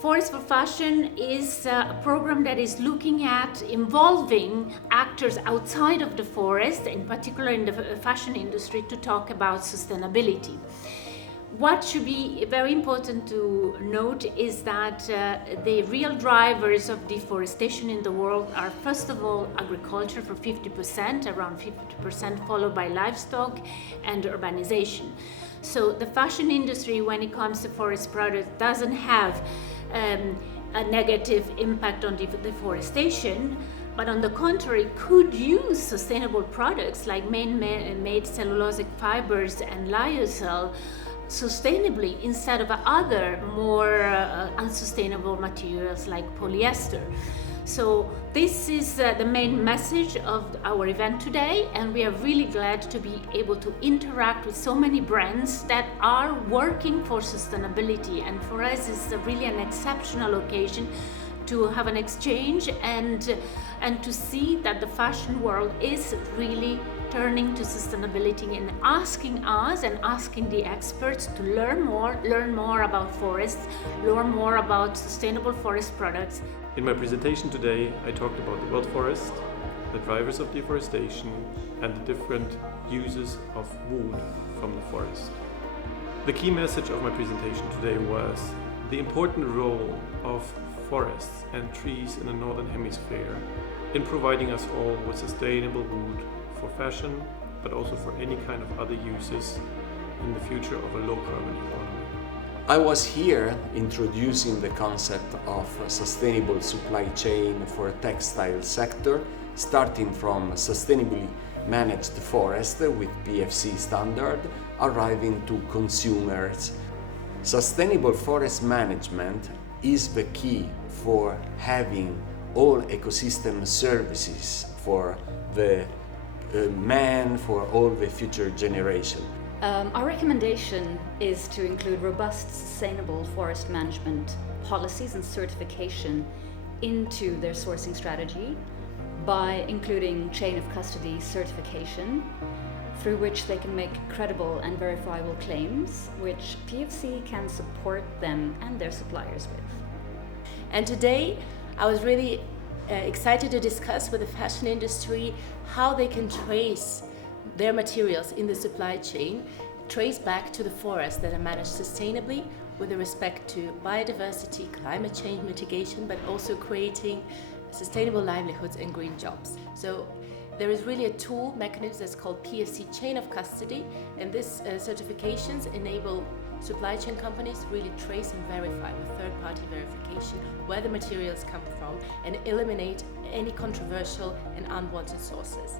Forest for Fashion is a program that is looking at involving actors outside of the forest, in particular in the fashion industry, to talk about sustainability. What should be very important to note is that the real drivers of deforestation in the world are, first of all, agriculture for 50%, around 50%, followed by livestock and urbanization. So the fashion industry, when it comes to forest products, doesn't have a negative impact on deforestation, but on the contrary, could use sustainable products like man-made cellulosic fibers and lyocell sustainably instead of other more unsustainable materials like polyester. So this is the main message of our event today, and we are really glad to be able to interact with so many brands that are working for sustainability, and for us it's really an exceptional occasion to have an exchange and to see that the fashion world is really turning to sustainability and asking us and asking the experts to learn more about forests, learn more about sustainable forest products. In my presentation today, I talked about the world forest, the drivers of deforestation, and the different uses of wood from the forest. The key message of my presentation today was the important role of forests and trees in the Northern Hemisphere in providing us all with sustainable wood for fashion, but also for any kind of other uses in the future of a low-carbon economy. I was here introducing the concept of a sustainable supply chain for a textile sector, starting from sustainably managed forest with PEFC standard, arriving to consumers. Sustainable forest management is the key for having all ecosystem services for the man, for all the future generation. Our recommendation is to include robust, sustainable forest management policies and certification into their sourcing strategy by including chain of custody certification, through which they can make credible and verifiable claims, which PEFC can support them and their suppliers with. And today, I was really excited to discuss with the fashion industry how they can trace their materials in the supply chain, trace back to the forests that are managed sustainably with respect to biodiversity, climate change mitigation, but also creating sustainable livelihoods and green jobs. So there is really a tool mechanism that's called PEFC Chain of Custody, and these certifications enable supply chain companies to really trace and verify with third-party verification where the materials come from and eliminate any controversial and unwanted sources.